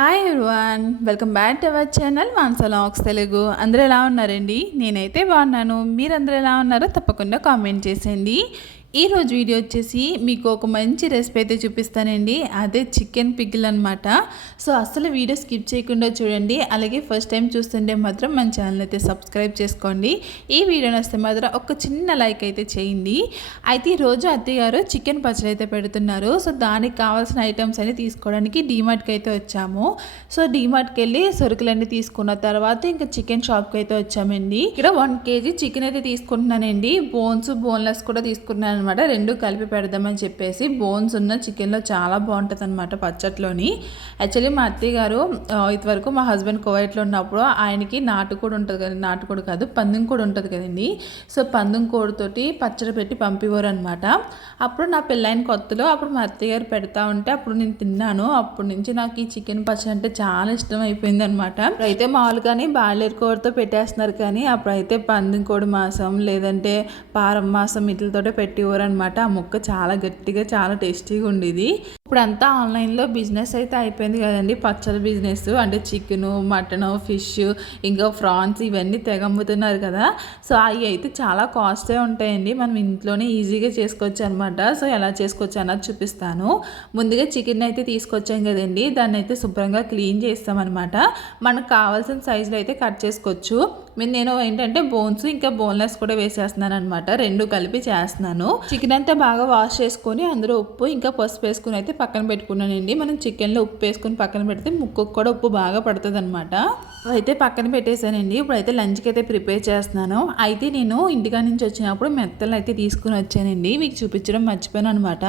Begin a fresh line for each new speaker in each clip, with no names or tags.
Hi everyone welcome back to our channel మాన్సలాక్స్ Telugu అందరూ ఎలా ఉన్నారండి? నేనైతే బాగున్నాను. మీరందరూ ఎలా ఉన్నారో తప్పకుండా కామెంట్ చేసేయండి. ఈరోజు వీడియో వచ్చేసి మీకు ఒక మంచి రెసిపీ అయితే చూపిస్తానండి. అదే చికెన్ పిగిల్ అనమాట సో అసలు వీడియో స్కిప్ చేయకుండా చూడండి. అలాగే ఫస్ట్ టైం చూస్తుంటే మాత్రం మన ఛానల్ అయితే సబ్స్క్రైబ్ చేసుకోండి. ఈ వీడియో వస్తే మాత్రం ఒక చిన్న లైక్ అయితే చేయండి. అయితే ఈరోజు అత్తయ్య గారు చికెన్ పచ్చడి అయితే పెడుతున్నారు. సో దానికి కావాల్సిన ఐటమ్స్ అన్ని తీసుకోవడానికి డీమార్ట్కి అయితే వచ్చాము. సో డీమార్ట్కి వెళ్ళి సరుకులన్నీ తీసుకున్న తర్వాత ఇంకా చికెన్ షాప్కి అయితే వచ్చామండి. ఇక్కడ వన్ కేజీ చికెన్ అయితే తీసుకుంటున్నానండి. బోన్స్ బోన్లెస్ కూడా తీసుకున్నాను. అనమాట రెండు కలిపి పెడదామని చెప్పేసి బోన్స్ ఉన్న చికెన్లో చాలా బాగుంటుంది అనమాట పచ్చట్లోని. యాక్చువల్లీ మా అత్తయ్య గారు ఇంతవరకు మా హస్బెండ్ కువైట్లో ఉన్నప్పుడు ఆయనకి నాటుకోడి ఉంటుంది కదండి. నాటుకోడి కాదు పందెం కూడా ఉంటుంది కదండి. సో పందెం కోడితోటి పచ్చడి పెట్టి పంపివారు అనమాట అప్పుడు నా పెళ్ళైన కొత్తలో అప్పుడు మా అత్తయ్య గారు పెడతా ఉంటే అప్పుడు నేను తిన్నాను. అప్పటి నుంచి నాకు ఈ చికెన్ పచ్చడి అంటే చాలా ఇష్టం అయిపోయింది అనమాట అయితే మామూలుగానే బాలేరు కోడితో పెట్టేస్తున్నారు కానీ అప్పుడైతే పందెం కోడి మాసం లేదంటే పారం మాసం ఇట్లతోటే పెట్టి అనమాట ఆ ముక్క చాలా గట్టిగా చాలా టేస్టీగా ఉండేది. ఇప్పుడంతా ఆన్లైన్లో బిజినెస్ అయితే అయిపోయింది కదండి. పచ్చల బిజినెస్ అంటే చికెను మటను ఫిష్ ఇంకా ఫ్రాన్స్ ఇవన్నీ తెగ అమ్ముతున్నారు కదా. సో అవి అయితే చాలా కాస్టే ఉంటాయండి. మనం ఇంట్లోనే ఈజీగా చేసుకోవచ్చు అనమాట సో ఎలా చేసుకోవచ్చు అన్నది చూపిస్తాను. ముందుగా చికెన్ అయితే తీసుకొచ్చాం కదండి. దాన్ని అయితే శుభ్రంగా క్లీన్ చేస్తామన్నమాట మనకు కావాల్సిన సైజులో అయితే కట్ చేసుకోవచ్చు. మీరు నేను ఏంటంటే బోన్స్ ఇంకా బోన్లెస్ కూడా వేసేస్తున్నాను అనమాట రెండు కలిపి చేస్తున్నాను. చికెన్ అంతా బాగా వాష్ చేసుకొని అందులో ఉప్పు ఇంకా పసుపు వేసుకుని అయితే పక్కన పెట్టుకున్నానండి. మనం చికెన్లో ఉప్పు వేసుకుని పక్కన పెడితే ముక్కకు కూడా ఉప్పు బాగా పడుతుంది అనమాట అయితే పక్కన పెట్టేశానండి. ఇప్పుడైతే లంచ్కి అయితే ప్రిపేర్ చేస్తున్నాను. అయితే నేను ఇంటికా నుంచి వచ్చినప్పుడు మెత్తలు అయితే తీసుకుని వచ్చానండి. మీకు చూపించడం మర్చిపోయాను అనమాట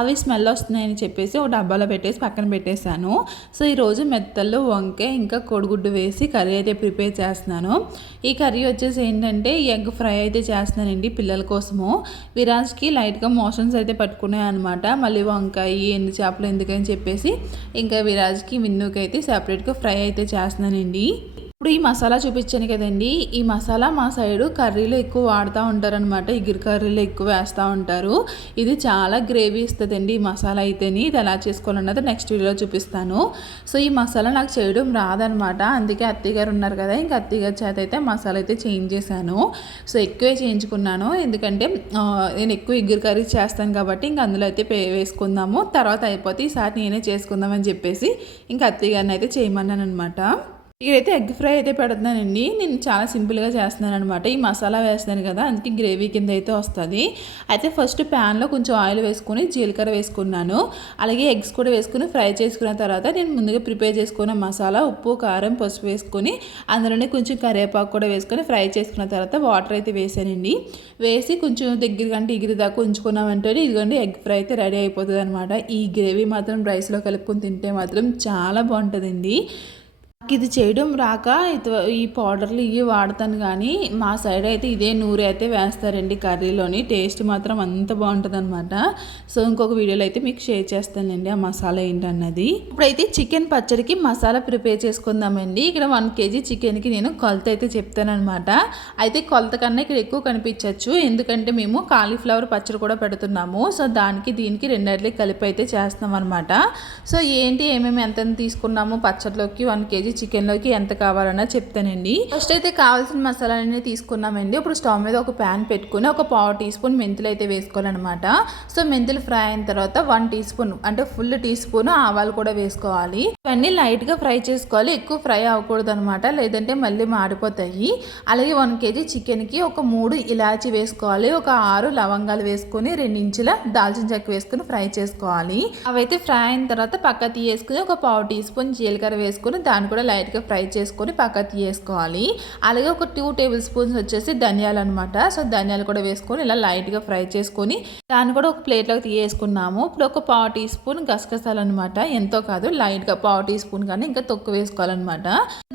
అవి స్మెల్ వస్తున్నాయని చెప్పేసి ఒక డబ్బాలో పెట్టేసి పక్కన పెట్టేశాను. సో ఈరోజు మెత్తల్లో వంకాయ ఇంకా కోడిగుడ్డు వేసి కర్రీ అయితే ప్రిపేర్ చేస్తున్నాను. ఈ కర్రీ వచ్చేసి ఏంటంటే ఎగ్ ఫ్రై అయితే చేస్తున్నానండి పిల్లల కోసము. విరాజ్కి లైట్గా మోషన్స్ అయితే పట్టుకున్నాయి అనమాట మళ్ళీ వంకాయ ఎన్ని చేపలు ఎందుకని చెప్పేసి ఇంకా విరాజ్కి విన్నుకి అయితే సపరేట్గా ఫ్రై అయితే చేస్తున్నానండి. ఇప్పుడు ఈ మసాలా చూపించాను కదండి. ఈ మసాలా మా సైడు కర్రీలో ఎక్కువ వాడుతూ ఉంటారనమాట ఇగురు కర్రీలో ఎక్కువ వేస్తూ ఉంటారు. ఇది చాలా గ్రేవీ ఇస్తుందండి ఈ మసాలా అయితేని. ఇది ఎలా చేసుకోవాలన్నది నెక్స్ట్ వీడియోలో చూపిస్తాను. సో ఈ మసాలా నాకు చేయడం రాదనమాట అందుకే అత్తయ్య గారు ఉన్నారు కదా. ఇంకా అత్తయ్య గారి చేత అయితే మసాలా అయితే చేంజ్ చేశాను. సో ఎక్కువే చేయించుకున్నాను. ఎందుకంటే నేను ఎక్కువ ఇగురు కర్రీ చేస్తాను కాబట్టి ఇంకా అందులో అయితే వేసుకుందాము. తర్వాత అయిపోతే ఈసారి నేనే చేసుకుందామని చెప్పేసి ఇంకా అత్తయ్య గారిని అయితే చేయమన్నాను అనమాట ఇక్కడైతే ఎగ్ ఫ్రై అయితే పెడుతున్నానండి. నేను చాలా సింపుల్గా చేస్తున్నాను అనమాట ఈ మసాలా వేస్తున్నాను కదా అందుకే గ్రేవీ కింద అయితే వస్తుంది. అయితే ఫస్ట్ ప్యాన్లో కొంచెం ఆయిల్ వేసుకొని జీలకర్ర వేసుకున్నాను. అలాగే ఎగ్స్ కూడా వేసుకుని ఫ్రై చేసుకున్న తర్వాత నేను ముందుగా ప్రిపేర్ చేసుకున్న మసాలా ఉప్పు కారం పసుపు వేసుకొని అందులోనే కొంచెం కరివేపాకు కూడా వేసుకొని ఫ్రై చేసుకున్న తర్వాత వాటర్ అయితే వేసానండి. వేసి కొంచెం దగ్గర కంటే ఇగిరి దాకా ఉంచుకున్నామంటే ఇదిగోండి ఎగ్ ఫ్రై అయితే రెడీ అయిపోతుంది అనమాట ఈ గ్రేవీ మాత్రం రైస్లో కలుపుకొని తింటే మాత్రం చాలా బాగుంటుందండి. ఇది చేయడం రాక ఈ పౌడర్లు ఇవి వాడతాను కానీ మా సైడ్ అయితే ఇదే నూరు అయితే వేస్తారండి కర్రీలోని. టేస్ట్ మాత్రం అంత బాగుంటుంది అనమాట సో ఇంకొక వీడియోలో అయితే మీకు షేర్ చేస్తానండి ఆ మసాలా ఏంటన్నది. ఇప్పుడైతే చికెన్ పచ్చడికి మసాలా ప్రిపేర్ చేసుకుందామండి. ఇక్కడ వన్ కేజీ చికెన్కి నేను కొలత అయితే చెప్తానమాట అయితే కొలత కన్నా ఇక్కడ ఎక్కువ కనిపించవచ్చు ఎందుకంటే మేము కాలీఫ్లవర్ పచ్చడి కూడా పెడుతున్నాము. సో దానికి దీనికి రెండింటికి కలిపి అయితే చేస్తాం అనమాట సో ఏంటి ఏమేమి ఎంత తీసుకున్నాము పచ్చడిలోకి? వన్ కేజీ చికెన్లోకి ఎంత కావాలన్నా చెప్తానండి. ఫస్ట్ అయితే కావాల్సిన మసాలాలన్నీ తీసుకున్నామండి. ఇప్పుడు స్టవ్ మీద ఒక ప్యాన్ పెట్టుకుని ఒక పావు టీ స్పూన్ మెంతులు అయితే వేసుకోవాలన్నమాట. సో మెంతులు ఫ్రై అయిన తర్వాత వన్ టీ స్పూన్ అంటే ఫుల్ టీ స్పూన్ ఆవాలు కూడా వేసుకోవాలి. ఇవన్నీ లైట్గా ఫ్రై చేసుకోవాలి. ఎక్కువ ఫ్రై అవ్వకూడదు అనమాట లేదంటే మళ్ళీ మాడిపోతాయి. అలాగే వన్ కేజీ చికెన్కి ఒక మూడు ఇలాచి వేసుకోవాలి. ఒక ఆరు లవంగాలు వేసుకొని రెండు ఇంచుల దాల్చిన చెక్క వేసుకుని ఫ్రై చేసుకోవాలి. అవైతే ఫ్రై అయిన తర్వాత పక్క తీయేసుకుని ఒక పావు టీ స్పూన్ జీలకర్ర వేసుకుని దాన్ని కూడా లైట్గా ఫ్రై చేసుకొని పక్క తీయేసుకోవాలి. అలాగే ఒక టూ టేబుల్ స్పూన్స్ వచ్చేసి ధనియాలు అనమాట సో ధనియాలు కూడా వేసుకొని ఇలా లైట్గా ఫ్రై చేసుకొని దాన్ని కూడా ఒక ప్లేట్లోకి తీయేసుకున్నాము. ఇప్పుడు ఒక పావు టీ స్పూన్ గసగసాలు అనమాట ఎంతో కాదు లైట్గా పావు టీ స్పూన్ కానీ ఇంకా తొక్కు వేసుకోవాలన్నమాట.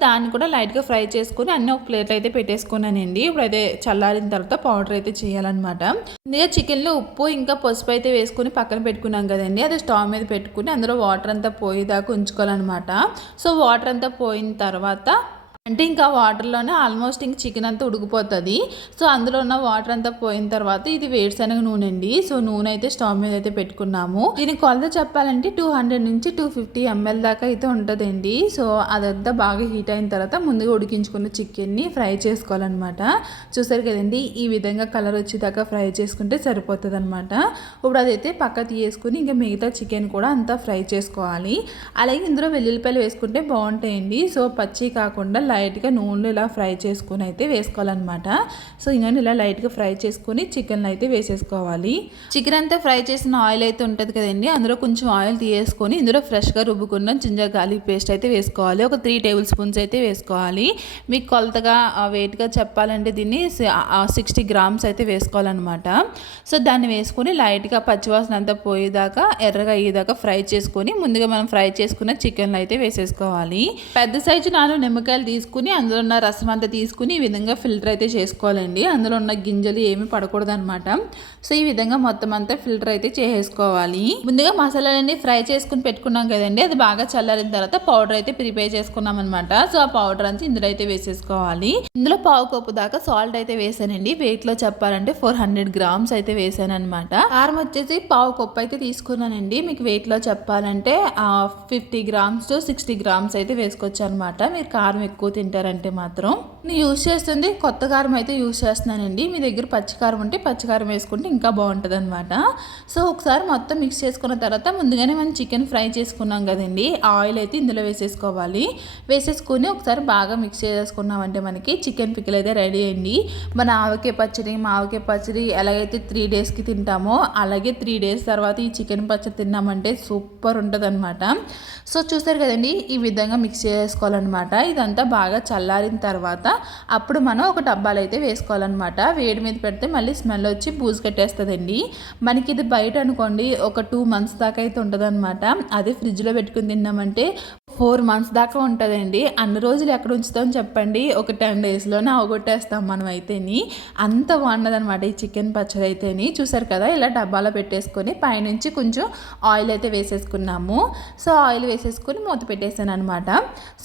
దాన్ని కూడా లైట్గా ఫ్రై చేసుకొని అన్నీ ఒక ప్లేట్లో అయితే పెట్టేసుకున్నానండి. ఇప్పుడు అయితే చల్లారిన తర్వాత పౌడర్ అయితే చేయాలన్నమాట. ముందుగా చికెన్లో ఉప్పు ఇంకా పసుపు అయితే వేసుకొని పక్కన పెట్టుకున్నాం కదండి. అది స్టవ్ మీద పెట్టుకుని అందులో వాటర్ అంతా పోయేదాకా ఉంచుకోవాలన్నమాట. సో వాటర్ అంతా పోయిన తర్వాత అంటే ఇంకా వాటర్లోనే ఆల్మోస్ట్ ఇంక చికెన్ అంతా ఉడికిపోతుంది. సో అందులో ఉన్న వాటర్ అంతా పోయిన తర్వాత ఇది వేరుశనగ నూనె అండి. సో నూనె అయితే స్టవ్ మీద అయితే పెట్టుకున్నాము. దీని కొలత చెప్పాలంటే టూ హండ్రెడ్ నుంచి టూ ఫిఫ్టీ ఎంఎల్ దాకా అయితే ఉంటుందండి. సో అదంతా బాగా హీట్ అయిన తర్వాత ముందుగా ఉడికించుకున్న చికెన్ని ఫ్రై చేసుకోవాలన్నమాట. చూసారు కదండి ఈ విధంగా కలర్ వచ్చేదాకా ఫ్రై చేసుకుంటే సరిపోతుంది అనమాట ఇప్పుడు అదైతే పక్క తీయేసుకుని ఇంకా మిగతా చికెన్ కూడా అంతా ఫ్రై చేసుకోవాలి. అలాగే ఇందులో వెల్లుల్లిపాయలు వేసుకుంటే బాగుంటాయండి. సో పచ్చి కాకుండా లైట్గా నూనెలో ఇలా ఫ్రై చేసుకుని అయితే వేసుకోవాలన్నమాట. సో ఇంకా ఇలా లైట్గా ఫ్రై చేసుకొని చికెన్ అయితే వేసేసుకోవాలి. చికెన్ అంతా ఫ్రై చేసిన ఆయిల్ అయితే ఉంటుంది కదండి అందులో కొంచెం ఆయిల్ తీసేసుకొని ఇందులో ఫ్రెష్గా రుబ్బుకున్న జింజర్ గార్లిక్ పేస్ట్ అయితే వేసుకోవాలి. ఒక త్రీ టేబుల్ స్పూన్స్ అయితే వేసుకోవాలి. మీకు కొలతగా వెయిట్గా చెప్పాలంటే దీన్ని సిక్స్టీ గ్రామ్స్ అయితే వేసుకోవాలన్నమాట. సో దాన్ని వేసుకొని లైట్గా పచ్చివాసన అంతా పోయేదాకా ఎర్రగా అయ్యేదాకా ఫ్రై చేసుకొని ముందుగా మనం ఫ్రై చేసుకున్న చికెన్లు అయితే వేసేసుకోవాలి. పెద్ద సైజు నాలుగు నిమ్మకాయలు తీసుకుని అందులో ఉన్న రసం అంతా తీసుకుని ఈ విధంగా ఫిల్టర్ అయితే చేసుకోవాలండి. అందులో ఉన్న గింజలు ఏమి పడకూడదు అనమాట సో ఈ విధంగా మొత్తం అంతా ఫిల్టర్ అయితే చేసేసుకోవాలి. ముందుగా మసాలాలన్నీ ఫ్రై చేసుకుని పెట్టుకున్నాం కదండి. అది బాగా చల్లారిన తర్వాత పౌడర్ అయితే ప్రిపేర్ చేసుకున్నాం అనమాట సో ఆ పౌడర్ అంతా ఇందులో అయితే వేసేసుకోవాలి. ఇందులో పావు కప్పు దాకా సాల్ట్ అయితే వేసానండి. వెయిట్లో చెప్పాలంటే ఫోర్ హండ్రెడ్ గ్రామ్స్ అయితే వేసాను అనమాట కారం వచ్చేసి పావు కప్పు అయితే తీసుకున్నానండి. మీకు వెయిట్లో చెప్పాలంటే fifty grams to sixty grams అయితే వేసుకోవచ్చు అనమాట మీరు కారం ఎక్కువ తింటారంటే మాత్రం నేను యూస్ చేస్తుంది కొత్త కారం అయితే యూస్ చేస్తున్నానండి. మీ దగ్గర పచ్చికారం ఉంటే పచ్చికారం వేసుకుంటే ఇంకా బాగుంటుంది అనమాట సో ఒకసారి మొత్తం మిక్స్ చేసుకున్న తర్వాత ముందుగానే మనం చికెన్ ఫ్రై చేసుకున్నాం కదండి. ఆయిల్ అయితే ఇందులో వేసేసుకోవాలి. వేసేసుకొని ఒకసారి బాగా మిక్స్ చేసుకున్నామంటే మనకి చికెన్ పిక్కలు అయితే రెడీ అయ్యింది మన ఆవకే పచ్చడి మావకే పచ్చడి ఎలాగైతే త్రీ డేస్కి తింటామో అలాగే త్రీ డేస్ తర్వాత ఈ చికెన్ పచ్చడి తిన్నామంటే సూపర్ ఉంటుంది అనమాట సో చూసారు కదండి ఈ విధంగా మిక్స్ చేసుకోవాలన్నమాట. ఇదంతా బాగా చల్లారిన తర్వాత అప్పుడు మనం ఒక డబ్బాలు అయితే వేసుకోవాలన్నమాట. వేడి మీద పెడితే మళ్ళీ స్మెల్ వచ్చి బూజు కట్టేస్తుందండి. మనకి ఇది బయట అనుకోండి ఒక టూ మంత్స్ దాకా అయితే ఉంటుంది అనమాట అదే ఫ్రిడ్జ్లో పెట్టుకుని తిన్నామంటే ఫోర్ మంత్స్ దాకా ఉంటుందండి. అన్ని రోజులు ఎక్కడ ఉంచుతాం చెప్పండి. ఒక టెన్ డేస్లోనే అవగొట్టేస్తాం మనం అయితేని. అంత బాగున్నదనమాట ఈ చికెన్ పచ్చడి అయితేని. చూసారు కదా ఇలా డబ్బాలో పెట్టేసుకొని పైనుంచి కొంచెం ఆయిల్ అయితే వేసేసుకున్నాము. సో ఆయిల్ వేసేసుకొని మూత పెట్టేసాను అనమాట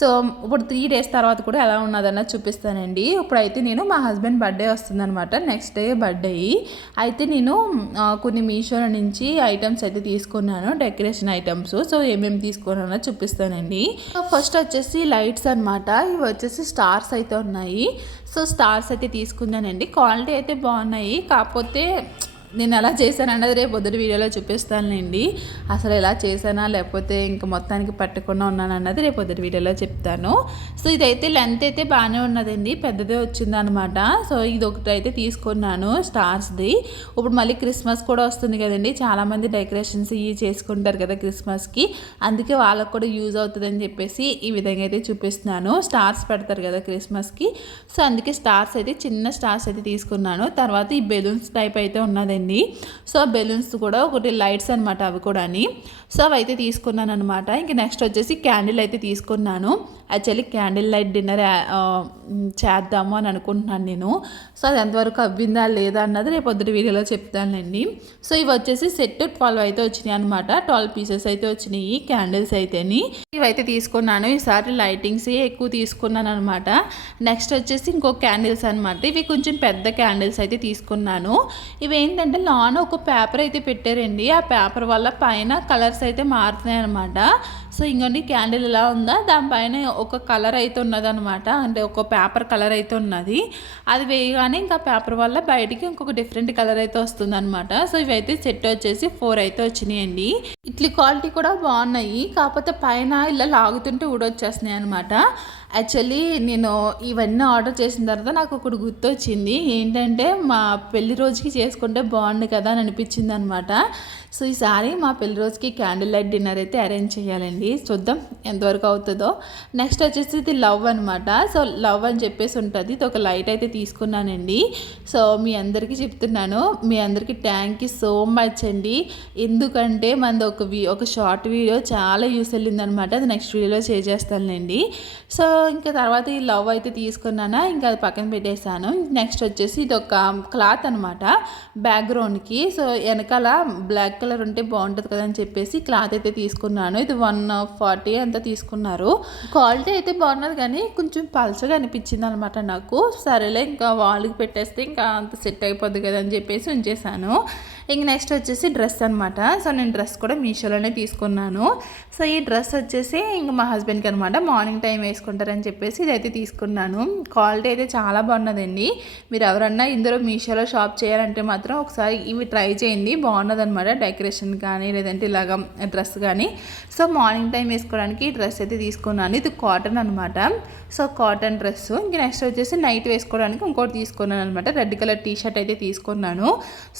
సో ఇప్పుడు త్రీ డేస్ తర్వాత కూడా ఎలా ఉన్నదన్న చూపిస్తానండి. ఇప్పుడైతే నేను మా హస్బెండ్ బర్త్డే వస్తుందనమాట నెక్స్ట్ డే బర్త్డే. అయితే నేను కొన్ని మీషోల నుంచి ఐటమ్స్ అయితే తీసుకున్నాను. Decoration items. సో ఏమేమి తీసుకున్నానో చూపిస్తానండి. ఫస్ట్ వచ్చేసి లైట్స్ అనమాట ఇవి వచ్చేసి స్టార్స్ అయితే ఉన్నాయి. సో స్టార్స్ అయితే తీసుకున్నానండి. క్వాలిటీ అయితే బాగున్నాయి. కాకపోతే నేను ఎలా చేశాను అన్నది రేపు పొద్దుటి వీడియోలో చూపిస్తానులేండి. అసలు ఎలా చేశానా లేకపోతే ఇంకా మొత్తానికి పట్టకుండా ఉన్నాను అన్నది రేపు పొద్దుటి వీడియోలో చెప్తాను. సో ఇదైతే లెంత్ అయితే బాగానే ఉన్నదండి పెద్దదే వచ్చిందనమాట. సో ఇది ఒకటి అయితే తీసుకున్నాను స్టార్స్ది. ఇప్పుడు మళ్ళీ క్రిస్మస్ కూడా వస్తుంది కదండి చాలామంది డెకరేషన్స్ ఇవి చేసుకుంటారు కదా క్రిస్మస్కి. అందుకే వాళ్ళకు కూడా యూజ్ అవుతుందని చెప్పేసి ఈ విధంగా అయితే చూపిస్తున్నాను. స్టార్స్ పెడతారు కదా క్రిస్మస్కి. సో అందుకే స్టార్స్ అయితే చిన్న స్టార్స్ అయితే తీసుకున్నాను. తర్వాత ఈ బెలూన్స్ టైప్ అయితే ఉన్నదండి. వచ్చింది సో బెలూన్స్ కూడా ఒకటి లైట్స్ అనమాట అవి కూడా సో అవి అయితే తీసుకున్నాను అనమాట ఇంక నెక్స్ట్ వచ్చేసి క్యాండిల్ అయితే తీసుకున్నాను. యాక్చువల్లీ క్యాండిల్ లైట్ డిన్నర్ చేద్దాము అని అనుకుంటున్నాను నేను. సో అది ఎంతవరకు అవ్విందా లేదా అన్నది రేపు పొద్దుటి వీడియోలో చెప్తానండి సో ఇవి వచ్చేసి సెట్ ట్వెల్వ్ అయితే వచ్చినాయి అనమాట ట్వెల్వ్ పీసెస్ అయితే వచ్చినాయి క్యాండిల్స్ అయితేని. ఇవైతే తీసుకున్నాను. ఈసారి లైటింగ్స్ ఎక్కువ తీసుకున్నాను అనమాట నెక్స్ట్ వచ్చేసి ఇంకో క్యాండిల్స్ అనమాట ఇవి కొంచెం పెద్ద క్యాండిల్స్ అయితే తీసుకున్నాను. ఇవి ఏంటంటే లాన్ ఒక పేపర్ అయితే పెట్టారండి. ఆ పేపర్ వల్ల పైన కలర్స్ అయితే మారుతున్నాయి అనమాట సో ఇంకోటి క్యాండిల్ ఎలా ఉందా? దానిపైన ఒక కలర్ అయితే ఉన్నదనమాట అంటే ఒక పేపర్ కలర్ అయితే ఉన్నది. అది వేయగానే ఇంకా పేపర్ వల్ల బయటికి ఇంకొక డిఫరెంట్ కలర్ అయితే వస్తుందన్నమాట. సో ఇవైతే సెట్ వచ్చేసి ఫోర్ అయితే వచ్చినాయండి. ఇట్లీ క్వాలిటీ కూడా బాగున్నాయి. కాకపోతే పైన ఇలా లాగుతుంటే ఊడొచ్చేస్తున్నాయి అనమాట యాక్చువల్లీ నేను ఇవన్నీ ఆర్డర్ చేసిన తర్వాత నాకు ఒకటి గుర్తొచ్చింది. ఏంటంటే మా పెళ్ళి రోజుకి చేసుకుంటే బాగుండు కదా అని అనిపించింది అనమాట సో ఈసారి మా పెళ్ళి రోజుకి క్యాండిల్ లైట్ డిన్నర్ అయితే అరేంజ్ చేయాలండి. చూద్దాం ఎంతవరకు అవుతుందో. నెక్స్ట్ వచ్చేసి ఇది లవ్ అనమాట సో లవ్ అని చెప్పేసి ఉంటుంది. ఇది ఒక లైట్ అయితే తీసుకున్నానండి. సో మీ అందరికీ చెప్తున్నాను. మీ అందరికీ థ్యాంక్ యూ సో మచ్ అండి. ఎందుకంటే మనది ఒక వీ ఒక షార్ట్ వీడియో చాలా యూస్ వెళ్ళిందనమాట అది నెక్స్ట్ వీడియోలో షేర్ చేస్తానులేండి. సో ఇంకా తర్వాత ఈ లవ్ అయితే తీసుకున్నానా ఇంకా అది పక్కన పెట్టేశాను. నెక్స్ట్ వచ్చేసి ఇది ఒక క్లాత్ అనమాట బ్యాక్గ్రౌండ్కి సో వెనకాల బ్లాక్ కలర్ ఉంటే బాగుంటుంది కదా అని చెప్పేసి క్లాత్ అయితే తీసుకున్నాను. ఇది వన్ ఫార్టీ అంతా తీసుకున్నారు. క్వాలిటీ అయితే బాగున్నది కానీ కొంచెం పల్చగా అనిపించింది అనమాట నాకు. సరేలే ఇంకా వాళ్ళకి పెట్టేస్తే ఇంకా అంత సెట్ అయిపోద్ది కదా అని చెప్పేసి ఉంచేసాను ఇంక నెక్స్ట్ వచ్చేసి డ్రెస్ అనమాట సో నేను డ్రెస్ కూడా మీషోలోనే తీసుకున్నాను. సో ఈ డ్రెస్ వచ్చేసి ఇంక మా హస్బెండ్కి అనమాట మార్నింగ్ టైం వేసుకుంటారని చెప్పేసి ఇదైతే తీసుకున్నాను. క్వాలిటీ అయితే చాలా బాగున్నదండి. మీరు ఎవరన్నా ఇందులో మీషోలో షాప్ చేయాలంటే మాత్రం ఒకసారి ఇవి ట్రై చేయండి. బాగున్నదనమాట డెకరేషన్ కానీ లేదంటే ఇలాగ డ్రెస్ కానీ. సో మార్నింగ్ టైం వేసుకోవడానికి ఈ డ్రెస్ అయితే తీసుకున్నాను. ఇది కాటన్ అనమాట సో కాటన్ డ్రెస్ ఇంక నెక్స్ట్ వచ్చేసి నైట్ వేసుకోవడానికి ఇంకోటి తీసుకున్నాను అనమాట రెడ్ కలర్ టీ షర్ట్ అయితే తీసుకున్నాను.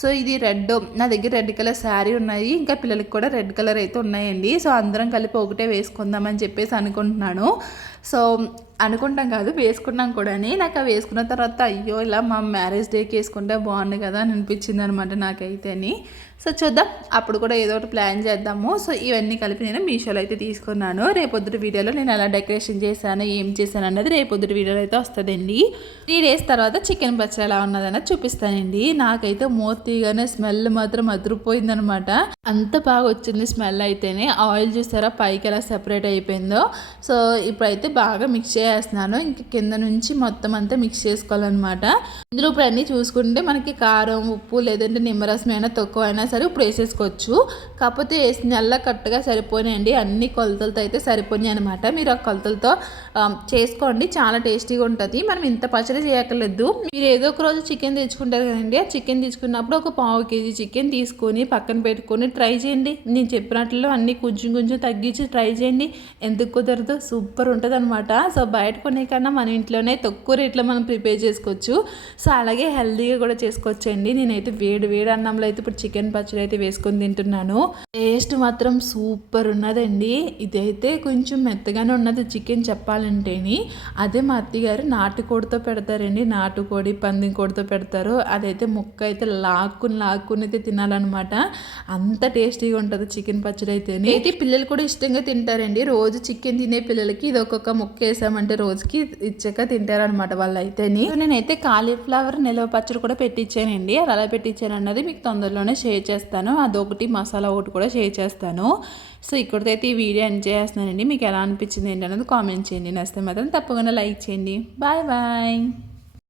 సో ఇది రెడ్ నా దగ్గర రెడ్ కలర్ శారీ ఉన్నాయి. ఇంకా పిల్లలకి కూడా రెడ్ కలర్ అయితే ఉన్నాయండి. సో అందరం కలిపి ఒకటే వేసుకుందామని చెప్పేసి అనుకుంటున్నాను. సో అనుకుంటాం కాదు వేసుకున్నాం కూడా నాకు అవి వేసుకున్న తర్వాత అయ్యో ఇలా మా మ్యారేజ్ డేకి వేసుకుంటే బాగుంది కదా అని అనిపించింది అనమాట నాకైతే అని సో చూద్దాం. అప్పుడు కూడా ఏదో ఒకటి ప్లాన్ చేద్దాము. సో ఇవన్నీ కలిపి నేను మీషోలో అయితే తీసుకున్నాను. రేపొద్దుటి వీడియోలో నేను ఎలా డెకరేషన్ చేశాను ఏం చేశాను అన్నది రేపొద్దుటి వీడియోలో అయితే వస్తుందండి. త్రీ డేస్ తర్వాత చికెన్ పచ్చడి ఎలా ఉన్నదన్నది చూపిస్తానండి. నాకైతే మూర్తిగానే స్మెల్ మాత్రం అదిరిపోయిందనమాట అంత బాగా వచ్చింది స్మెల్ అయితేనే. ఆయిల్ చూసారా పైకి ఎలా సెపరేట్ అయిపోయిందో. సో ఇప్పుడైతే బాగా మిక్స్ చేస్తున్నాను ఇంక కింద నుంచి మొత్తం అంతా మిక్స్ చేసుకోవాలన్నమాట. ఇందులో ఇప్పుడు అన్నీ చూసుకుంటే మనకి కారం ఉప్పు లేదంటే నిమ్మరసం అయినా తక్కువ అయినా సరే ఇప్పుడు వేసేసుకోవచ్చు. కాకపోతే వేసి కరెక్ట్గా సరిపోయినాయండి అన్ని కొలతలతో అయితే సరిపోయినాయి అనమాట మీరు ఆ కొలతలతో చేసుకోండి. చాలా టేస్టీగా ఉంటుంది. మనం ఇంత పచ్చడి చేయక్కర్లేదు. మీరు ఏదో ఒక రోజు చికెన్ తెచ్చుకుంటారు కదండి. ఆ చికెన్ తీసుకున్నప్పుడు ఒక పావు కేజీ చికెన్ తీసుకొని పక్కన పెట్టుకొని ట్రై చేయండి. నేను చెప్పినట్లు అన్ని కొంచెం కొంచెం తగ్గించి ట్రై చేయండి. ఎందుకు కుదరదు? సూపర్ ఉంటుంది అనమాట సో బయట కొనే కన్నా మన ఇంట్లోనే తక్కువ రేట్లో మనం ప్రిపేర్ చేసుకోవచ్చు. సో అలాగే హెల్దీగా కూడా చేసుకోవచ్చండి. నేనైతే వేడి వేడి అన్నంలో అయితే ఇప్పుడు చికెన్ పచ్చడి అయితే వేసుకొని తింటున్నాను. టేస్ట్ మాత్రం సూపర్ ఉన్నదండి. ఇదైతే కొంచెం మెత్తగానే ఉన్నది చికెన్ చెప్పాలంటేని. అదే మా అత్తగారు నాటుకోడితో పెడతారండి. నాటుకోడి పంది కోడితో పెడతారు. అదైతే ముక్క అయితే లాక్కుని లాక్కుని అయితే తినాలన్నమాట. అంత టేస్టీగా ఉంటుంది చికెన్ పచ్చడి అయితే అయితే పిల్లలు కూడా ఇష్టంగా తింటారండి. రోజు చికెన్ తినే పిల్లలకి ఇది ఒక ముక్క వేసామంటే రోజుకి ఇచ్చాక తింటారనమాట వాళ్ళు అయితేని నేనైతే కాలీఫ్లవర్ నిలవ పచ్చడి కూడా పెట్టించానండి అది అలా పెట్టించాను అన్నది మీకు తొందరలోనే షేర్ చేస్తాను. అదొకటి మసాలా ఒకటి కూడా షేర్ చేస్తాను. సో ఇక్కడితో అయితే ఈ వీడియో ఎంజాయ్ చేస్తున్నానండి. మీకు ఎలా అనిపించింది ఏంటి అన్నది కామెంట్ చేయండి. నచ్చితే మాత్రం తప్పకుండా లైక్ చేయండి. Bye bye.